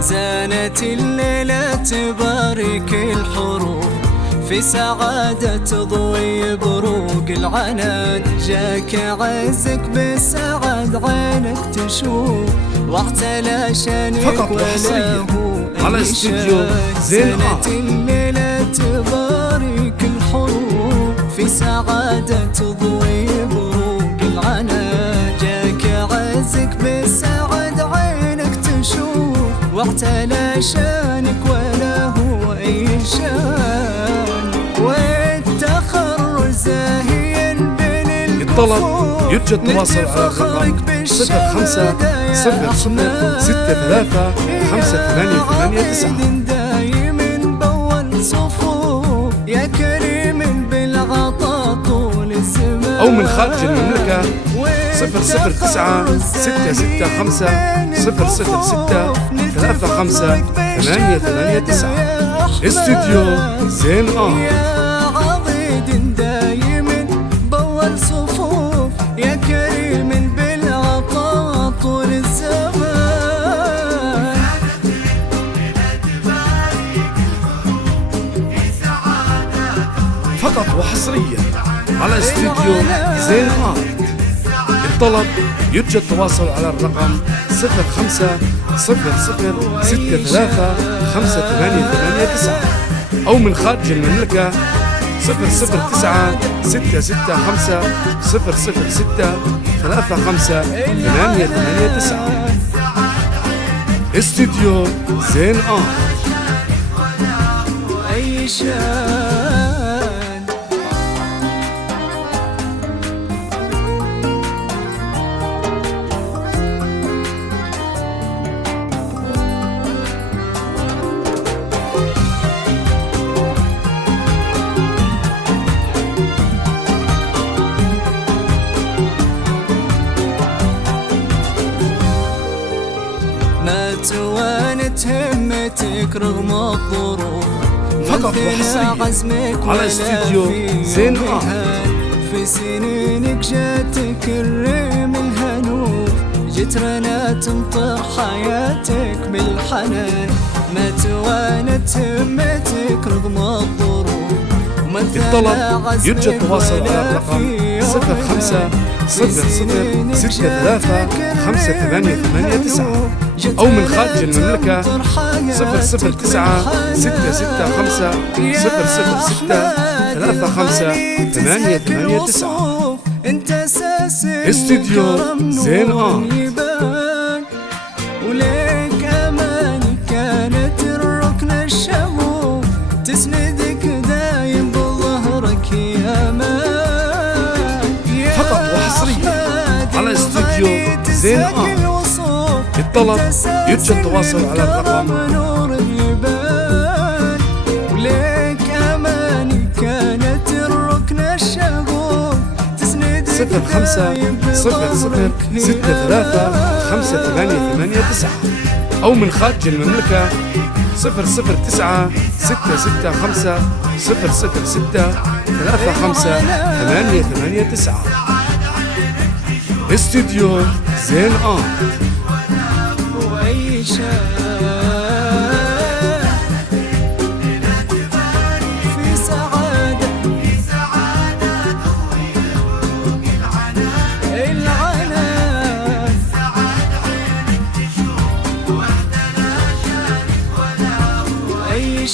زانت الليلة تبارك الحروف في سعادة تضوي بروق العنان. جاك عزك بالسعد عينك تشوف واعتلى شانك وله على استوديو زين زانت الليلة تبارك الحروف في سعادة تضوي بروق العنان. جاك عزك بالسعد عينك تشوف واعتلى شانك وله أي شان. والتخرج زاهيا بين الطلب يرجى التواصل على الرقم 05-0663-5889 دايم بول صفوف يا كريم بالعطاء طول الزمان. أو من خارج المملكة 009-665-006-35-889 استوديو زين يا عضيد دايم بول صفوف يا كريم بالعطاء طول الزمان. فقط وحصريا على استوديو زين آرت. الطلب يرجى التواصل على الرقم 05-0663-5889 أو من خارج المملكة 009-665-006-35-889 استوديو زين آرت. أي شان ما توانت همتك رغم الظروف. فقط وحصريا على استوديو زين آرت. في سنينك جاتك الريم الهنوف جترنا تمطر حياتك بالحنان. ما توانت همتك رغم الظروف. الطلب يرجى التواصل على الرقم 05-0663-5889 أو من خارج المملكة 009-665-006-35-889 استوديو زين آرت. وليك أماني كانت الركن الشغوف تسندك دايم بظهرك يا مان. فقط وحصريا على استوديو زين آرت. الطلب يرجى التواصل على الرقم وليك أماني كانت الركن الشغوف تسند 05-0063-5889 أو من خارج المملكة 009-665-006-35-889 استوديو زين آرت. وأي في سعادة العنان. وأي